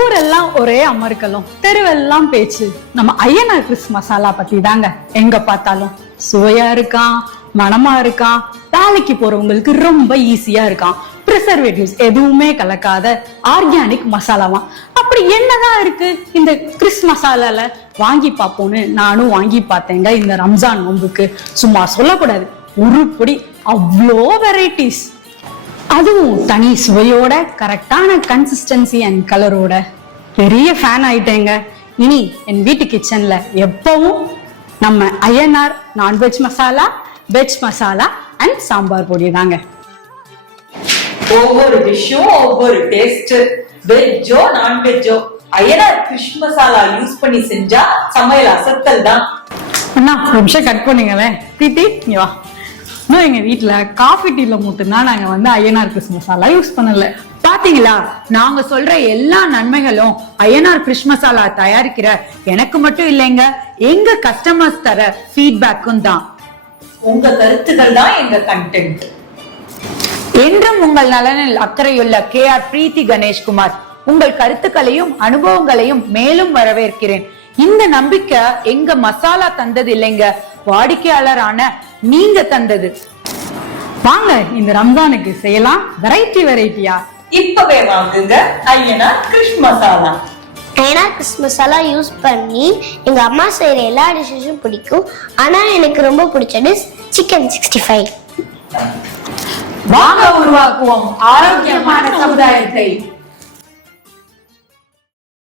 ஊரெல்லாம் ஒரே அமர்க்கலும், தெருவெல்லாம் பேச்சு. நம்ம ஐயனார் கிறிஸ் மசாலா பத்தி தாங்க. எங்க பார்த்தாலும் சுவையா இருக்கான், மனமா இருக்கான், வேலைக்கு போறவங்களுக்கு ரொம்ப ஈஸியா இருக்கான். ப்ரிசர்வேட்டிவ்ஸ் எதுவுமே கலக்காத ஆர்கானிக் மசாலாவா. அப்படி என்னதான் இருக்கு இந்த கிறிஸ் மசாலால? வாங்கி பார்ப்போம்னு நானும் வாங்கி பார்த்தேங்க. இந்த ரம்ஜான் நோன்புக்கு சும்மா சொல்லக்கூடாது, உருப்படி அவ்வளோ வெரைட்டிஸ், அதுவும் தனி சுவையோட, கரெக்டான கன்சிஸ்டன்சி அண்ட் கலரோட. பெரிய ஃபேன் ஆயிட்டேங்க. இனி என் வீட்டு கிச்சன்ல எப்பவும் நம்ம Aiyanar non veg masala, veg masala and sambar பொடி தாங்க. ஒவ்வொரு டிஷ்ஷும் ஒவ்வொரு டேஸ்ட். வெஜ்ஜோ நான்வெஜ்ஜோ ஐயனார் ஃபிஷ் மசாலா யூஸ் பண்ணி செஞ்சா சமையல் அசத்தல் தான். அண்ணா ஒரு நிமிஷம் கட் பண்ணுங்களேன். தீட்டி இங்க வா. இன்னும் எங்க வீட்டுல காஃபி டீல மட்டும்தான் நாங்க ஐயனார் கிறிஸ் மசாலா யூஸ் பண்ணல. பாத்தீங்களா, நாங்க சொல்ற எல்லா நன்மைகளும் ஐயனார் ஃபிஷ் மசாலா தயாரிக்கிற எனக்கு மட்டும் இல்லைங்க, எங்க கஸ்டமர்ஸ் தர ஃபீட்பேக்கும் தான். உங்க கருத்துக்கள் தான் எங்க கண்டென்ட். என்றும் உங்கள் நலனில் அக்கறையுள்ள KR பிரீத்தி கணேஷ்குமார் உங்கள் கருத்துக்களையும் அனுபவங்களையும் மேலும் வரவேற்கிறேன். இந்த நம்பிக்கை எங்க மசாலா தந்தது இல்லைங்க, வாடிக்கையாளரான நீங்க தந்தது. வாங்க இந்த ரம்ஜானுக்கு செய்யலாம் வெரைட்டியா. இப்பவே வாங்குங்க Ayyanar fish masala. Ayyanar fish masala use பண்ணி எங்க அம்மா செய்யற எல்லா டிஷ்ஷும் பிடிக்கும். ஆனா எனக்கு ரொம்ப பிடிச்ச டிஷ் சிக்கன் 65. வாங்க உருவாக்குவோம் ஆரோக்கியமான சமுதாயத்தை.